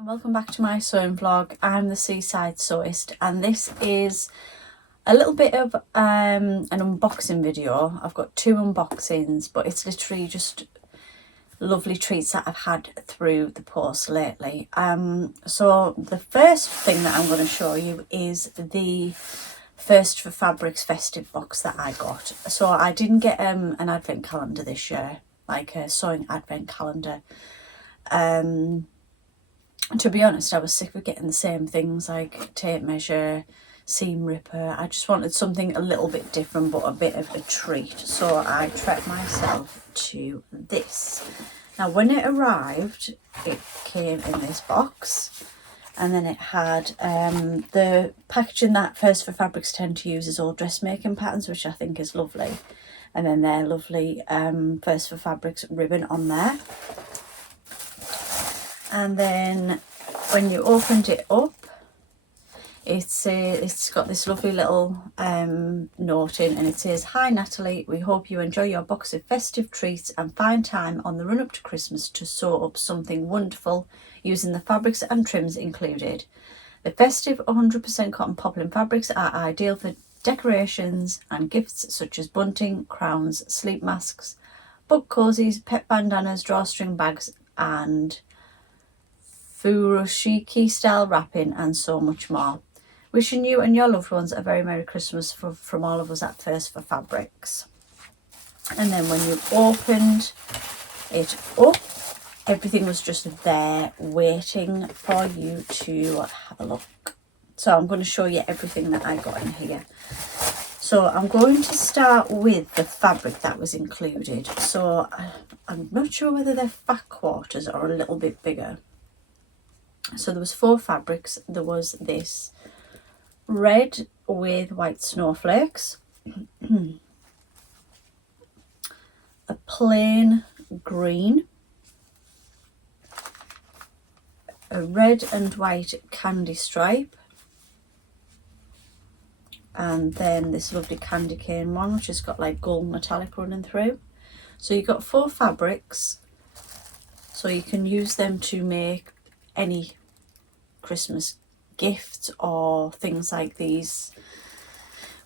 and welcome back to my sewing vlog. I'm the Seaside Sewist, and this is a little bit of an unboxing video. I've got two unboxings, but it's literally just lovely treats that I've had through the post lately. So the first thing that I'm going to show you is the First for Fabrics festive box that I got. So I didn't get an advent calendar this year, like a sewing advent calendar. To be honest, I was sick of getting the same things like tape measure, seam ripper. I just wanted something a little bit different, but a bit of a treat. So I treated myself to this. Now, when it arrived, it came in this box, and then it had the packaging that First for Fabrics tend to use is all dressmaking patterns, which I think is lovely. And then their lovely First for Fabrics ribbon on there. And then when you opened it up, it's got this lovely little note in, and it says, "Hi Natalie, we hope you enjoy your box of festive treats and find time on the run up to Christmas to sew up something wonderful using the fabrics and trims included. The festive 100% cotton poplin fabrics are ideal for decorations and gifts such as bunting, crowns, sleep masks, book cozies, pet bandanas, drawstring bags, and furoshiki style wrapping, and so much more. Wishing you and your loved ones a very Merry Christmas from all of us at First for Fabrics." And then when you opened it up, everything was just there waiting for you to have a look. So I'm going to show you everything that I got in here. So I'm going to start with the fabric that was included. So I'm not sure whether they're fat quarters or a little bit bigger. So there was 4 fabrics. There was this red with white snowflakes, a plain green, a red and white candy stripe, and then this lovely candy cane one, which has got like gold metallic running through. So you got 4 fabrics, so you can use them to make any Christmas gifts or things like these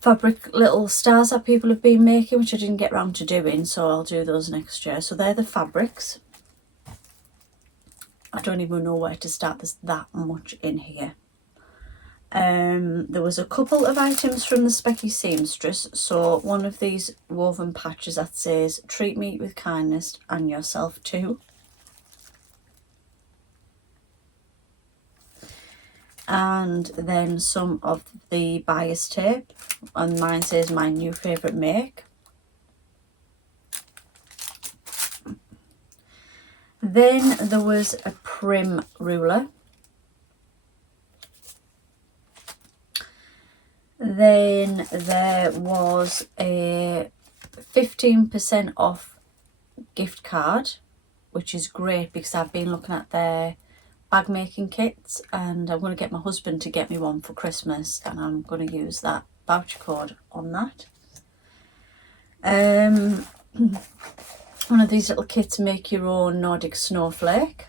fabric little stars that people have been making, which I didn't get around to doing, so I'll do those next year. So they're the fabrics. I don't even know where to start, there's that much in here. There was a couple of items from the Specky Seamstress. So one of these woven patches that says "Treat me with kindness and yourself too." And then some of the bias tape, and mine says "My new favourite make." Then there was a prim ruler. Then there was a 15% off gift card, which is great because I've been looking at their bag making kits, and I'm going to get my husband to get me one for Christmas, and I'm going to use that voucher code on that. One of these little kits, make your own Nordic snowflake.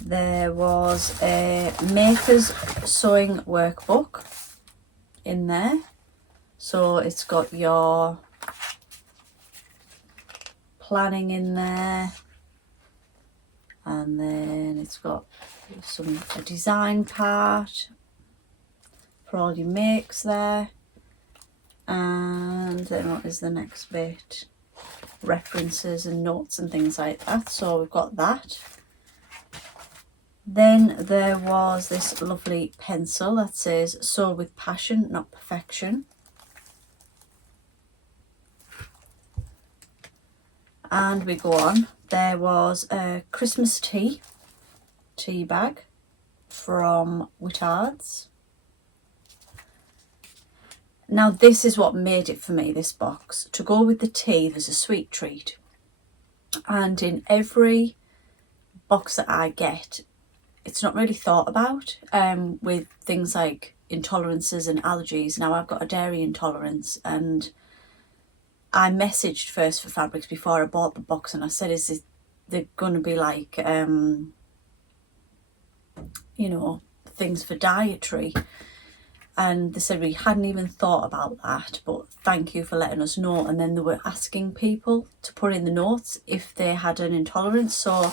There was a maker's sewing workbook in there, so it's got your planning in there, and then it's got a design part for all your makes there. And then what is the next bit? References and notes and things like that. So we've got that. Then there was this lovely pencil that says "Sew with passion, not perfection." And we go on. There was a Christmas tea bag from Whittards. Now this is what made it for me, this box. To go with the tea, there's a sweet treat. And in every box that I get, it's not really thought about with things like intolerances and allergies. Now I've got a dairy intolerance, and I messaged First for Fabrics before I bought the box, and I said, is they're going to be like, you know, things for dietary? And they said, we hadn't even thought about that, but thank you for letting us know. And then they were asking people to put in the notes if they had an intolerance. So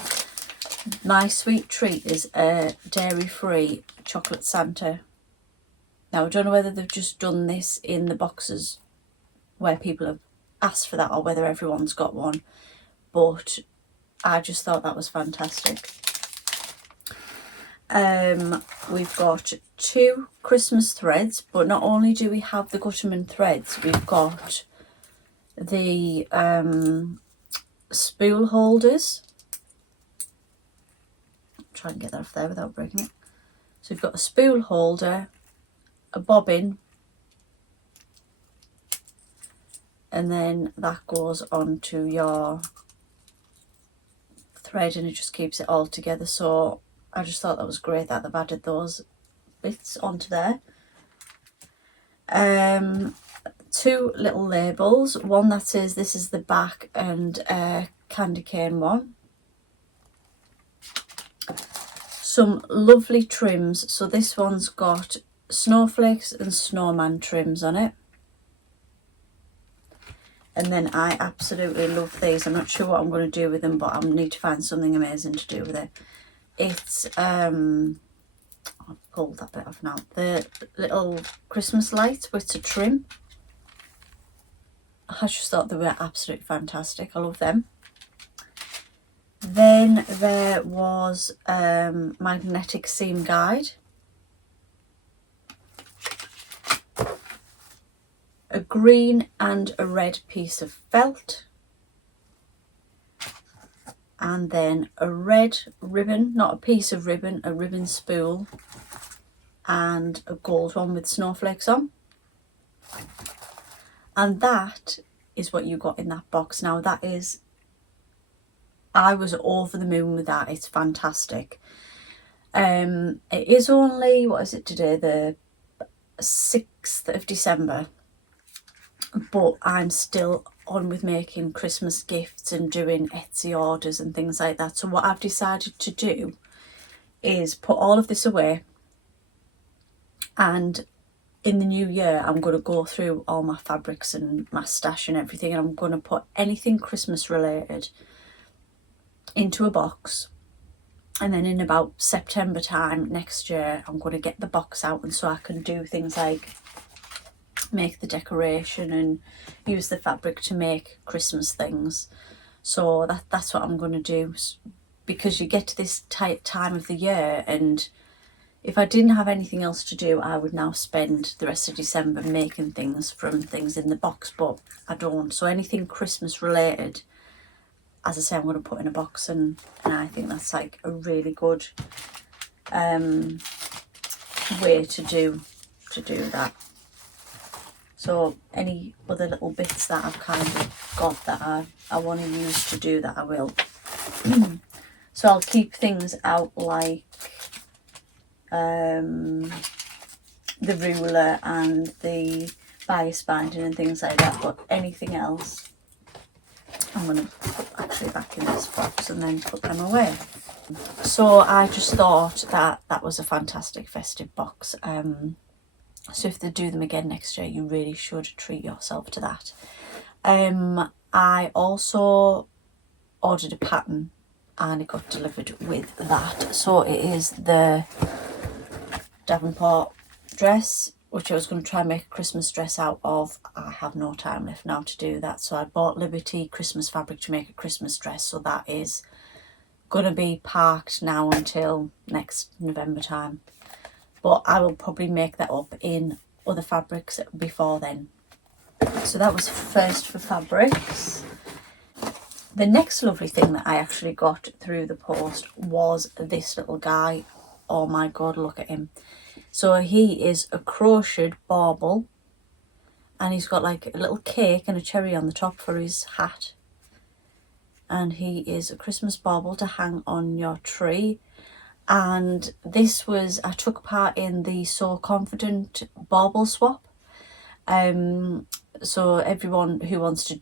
my sweet treat is a dairy-free chocolate Santa. Now, I don't know whether they've just done this in the boxes where people have asked for that, or whether everyone's got one, but I just thought that was fantastic. We've got 2 Christmas threads, but not only do we have the Gutterman threads, we've got the spool holders. Try and get that off there without breaking it. So we've got a spool holder, a bobbin, and then that goes onto your thread, and it just keeps it all together. So I just thought that was great that they've added those bits onto there. 2 little labels, one that says this is the back, and a candy cane one. Some lovely trims. So this one's got snowflakes and snowman trims on it. And then I absolutely love these. I'm not sure what I'm going to do with them, but I need to find something amazing to do with it. It's, I'll pull that bit off now. The little Christmas lights with a trim. I just thought they were absolutely fantastic. I love them. Then there was magnetic seam guide. A green and a red piece of felt, and then a red ribbon, not a piece of ribbon, a ribbon spool, and a gold one with snowflakes on. And that is what you got in that box. Now that is, I was over the moon with that. It's fantastic. It is only, what is it today, the 6th of December. But I'm still on with making Christmas gifts and doing Etsy orders and things like that. So what I've decided to do is put all of this away, and in the new year I'm going to go through all my fabrics and my stash and everything, and I'm going to put anything Christmas related into a box. And then in about September time next year I'm going to get the box out, and so I can do things like make the decoration and use the fabric to make Christmas things. So that's what I'm going to do, because you get to this tight time of the year, and if I didn't have anything else to do, I would now spend the rest of December making things from things in the box, but I don't. So anything Christmas related, as I say, I'm going to put in a box, and I think that's like a really good way to do that. So any other little bits that I've kind of got that I want to use to do that, I will. So I'll keep things out like the ruler and the bias binding and things like that, but anything else I'm going to put actually back in this box and then put them away. So I just thought that was a fantastic festive box. So if they do them again next year, you really should treat yourself to that. I also ordered a pattern, and it got delivered with that. So it is the Davenport dress, which I was going to try and make a Christmas dress out of. I have no time left now to do that. So I bought Liberty Christmas fabric to make a Christmas dress. So that is going to be parked now until next November time. But I will probably make that up in other fabrics before then. So that was First for Fabrics. The next lovely thing that I actually got through the post was this little guy. Oh my God, look at him. So he is a crocheted bauble, and he's got like a little cake and a cherry on the top for his hat. And he is a Christmas bauble to hang on your tree. And this was, I took part in the So Confident bauble swap, So everyone who wants to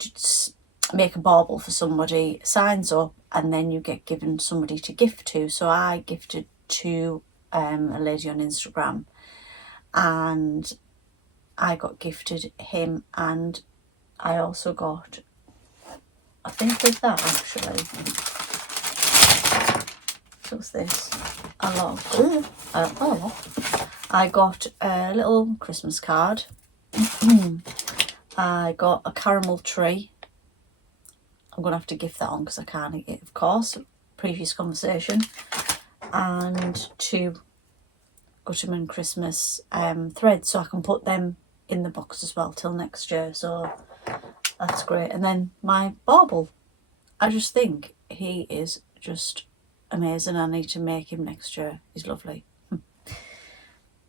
make a bauble for somebody signs up, and then you get given somebody to gift to. So I gifted to a lady on Instagram, and I got gifted him, and I also got, I think with that actually, what's this? I got a little Christmas card. I got a caramel tree. I'm going to have to gift that on because I can't eat it, of course. Previous conversation. And 2 Gutterman Christmas threads, so I can put them in the box as well till next year. So that's great. And then my Bauble. I just think he is just amazing. I need to make him next year. He's lovely.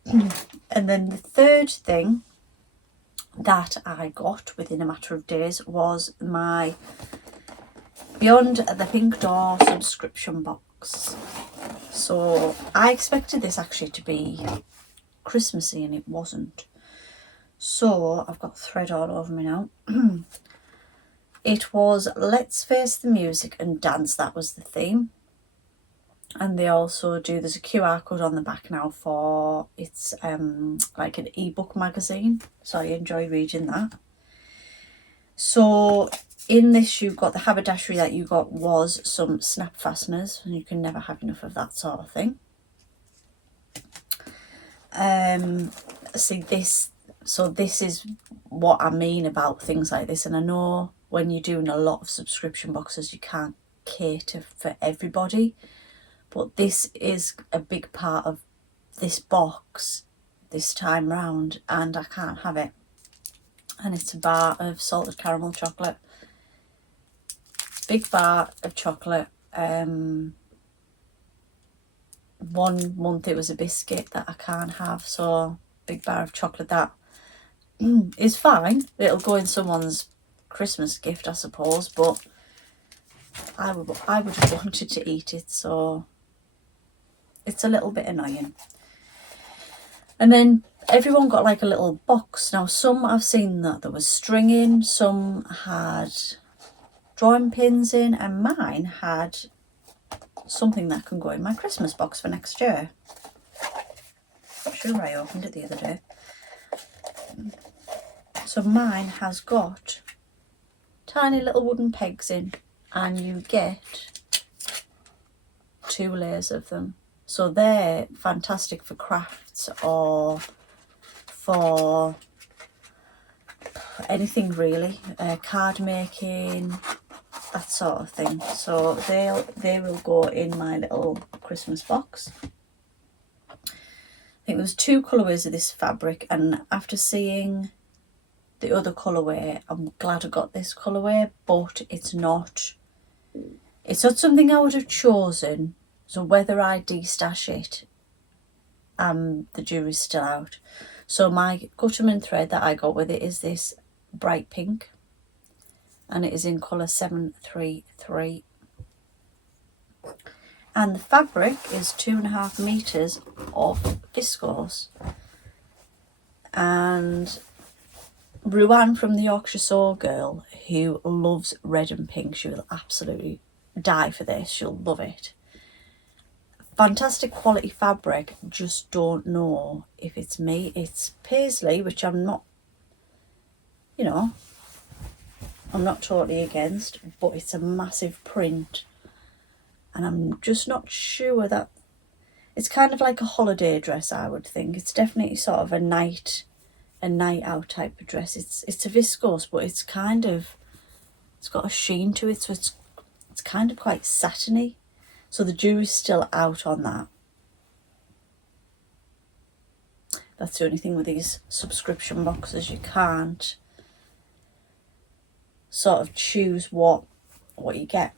And then the third thing that I got within a matter of days was my Beyond the Pink Door subscription box. So I expected this actually to be Christmassy, and it wasn't. So I've got thread all over me now. It was Let's Face the Music and Dance. That was the theme. And they also do, there's a QR code on the back now for, it's like an ebook magazine, so I enjoy reading that. So in this, you got the haberdashery that you got was some snap fasteners, and you can never have enough of that sort of thing. See this, so this is what I mean about things like this, and I know when you're doing a lot of subscription boxes you can't cater for everybody, but this is a big part of this box this time round, and I can't have it. And it's a bar of salted caramel chocolate. Big bar of chocolate. 1 month it was a biscuit that I can't have, so big bar of chocolate that is fine. It'll go in someone's Christmas gift, I suppose, but I would have wanted to eat it, so it's a little bit annoying. And then everyone got like a little box. Now some I've seen that there was string in, some had drawing pins in, and mine had something that can go in my Christmas box for next year. I'm sure I opened it the other day. So mine has got tiny little wooden pegs in, and you get 2 layers of them. So they're fantastic for crafts or for anything really, card making, that sort of thing. So they will go in my little Christmas box. I think there's 2 colourways of this fabric, and after seeing the other colourway, I'm glad I got this colourway, but it's not something I would have chosen. So whether I destash it, the jury's still out. So my Gutterman thread that I got with it is this bright pink, and it is in colour 733. And the fabric is 2.5 meters of viscose. And Ruan from the Yorkshire Sew Girl, who loves red and pink, she will absolutely die for this. She'll love it. Fantastic quality fabric, just don't know if it's me. It's paisley, which I'm not, I'm not totally against, but it's a massive print, and I'm just not sure that it's kind of like a holiday dress, I would think. It's definitely sort of a night out type of dress. It's a viscose, but it's got a sheen to it, so it's kind of quite satiny. So the jury's still out on that. That's the only thing with these subscription boxes, you can't sort of choose what you get.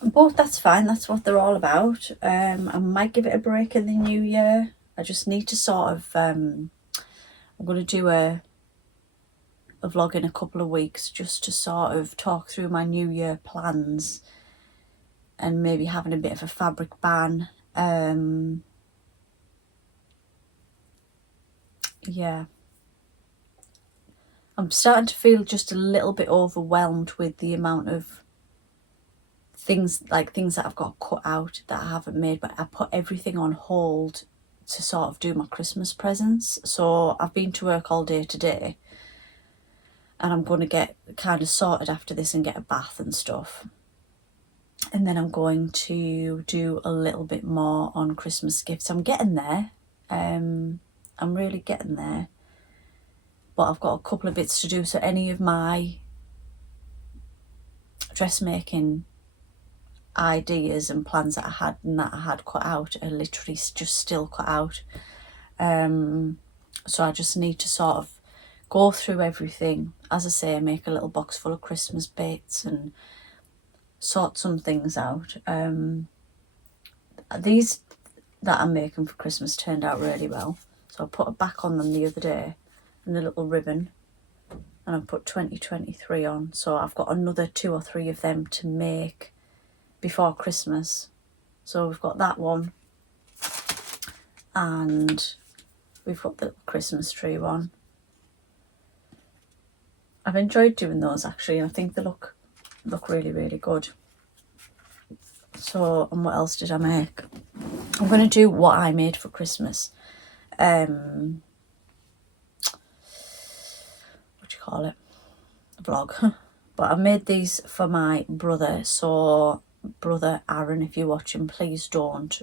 But that's fine, that's what they're all about. I might give it a break in the new year. I just need to sort of, I'm going to do a vlog in a couple of weeks just to sort of talk through my new year plans, and maybe having a bit of a fabric ban. Yeah, I'm starting to feel just a little bit overwhelmed with the amount of things that I've got cut out that I haven't made, but I put everything on hold to sort of do my Christmas presents. So I've been to work all day today, and I'm going to get kind of sorted after this and get a bath and stuff. And then I'm going to do a little bit more on Christmas gifts. I'm getting there. I'm really getting there. But I've got a couple of bits to do. So any of my dressmaking ideas and plans that I had cut out are literally just still cut out. So I just need to sort of go through everything. As I say, make a little box full of Christmas bits and sort some things out. These that I'm making for Christmas turned out really well. So I put a back on them the other day and a little ribbon, and I put 2023 on. So I've got another 2 or 3 of them to make before Christmas. So we've got that one, and we've got the Christmas tree one. I've enjoyed doing those actually, and I think they look really, really good. So, and what else did I make? I'm going to do what I made for Christmas. What do you call it? A vlog. But I made these for my brother. So, brother Aaron, if you're watching, please don't.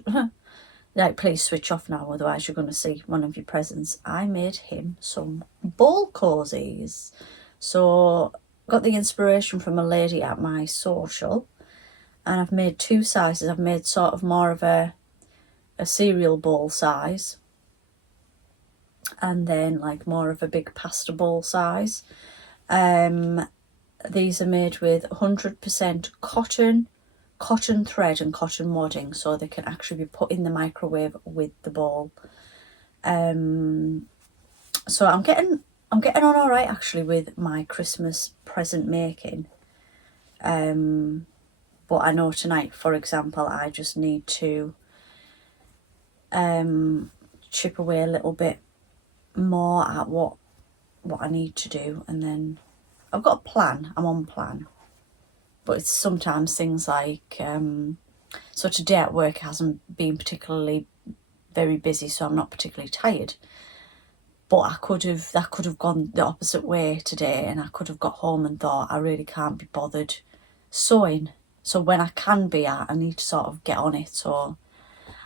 Please switch off now, otherwise you're going to see one of your presents. I made him some ball cozies. So, got the inspiration from a lady at my social, and I've made 2 sizes. I've made sort of more of a cereal bowl size, and then like more of a big pasta bowl size. These are made with 100% cotton thread and cotton wadding, so they can actually be put in the microwave with the bowl. So I'm getting on all right actually with my Christmas present making. But I know tonight, for example, I just need to chip away a little bit more at what I need to do, and then I've got a plan. I'm on plan, but it's sometimes things like so today at work hasn't been particularly very busy, so I'm not particularly tired. But that could have gone the opposite way today, and I could have got home and thought I really can't be bothered sewing. So when I can be, I need to sort of get on it. So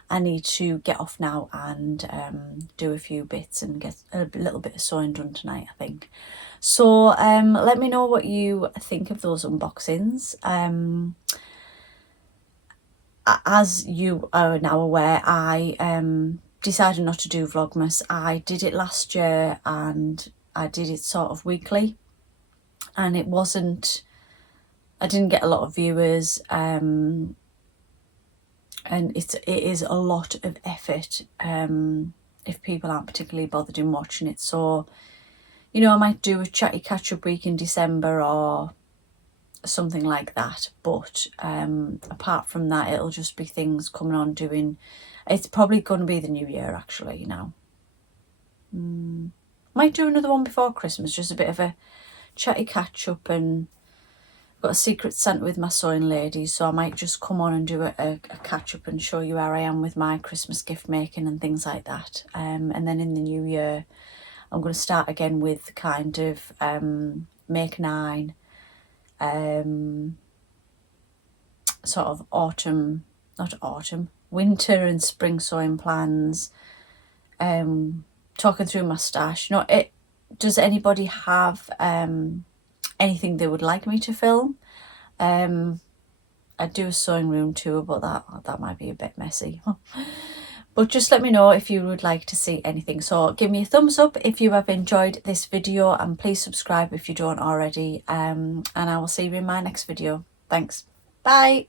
I need to get off now and do a few bits and get a little bit of sewing done tonight, I think. So let me know what you think of those unboxings. As you are now aware, I decided not to do Vlogmas. I did it last year and I did it sort of weekly, and I didn't get a lot of viewers, and it is a lot of effort if people aren't particularly bothered in watching it. So, you know, I might do a chatty catch-up week in December or something like that, but apart from that, it'll just be things coming on doing. It's probably going to be the new year actually now. Might do another one before Christmas, just a bit of a chatty catch-up, and got a secret Santa with my sewing ladies, so I might just come on and do a catch-up and show you where I am with my Christmas gift making and things like that. And then in the new year, I'm going to start again with kind of make 9, sort of winter and spring sewing plans, talking through my stash. You know, does anybody have anything they would like me to film? I'd do a sewing room tour, but that might be a bit messy. But just let me know if you would like to see anything. So give me a thumbs up if you have enjoyed this video, and please subscribe if you don't already. And I will see you in my next video. Thanks. Bye.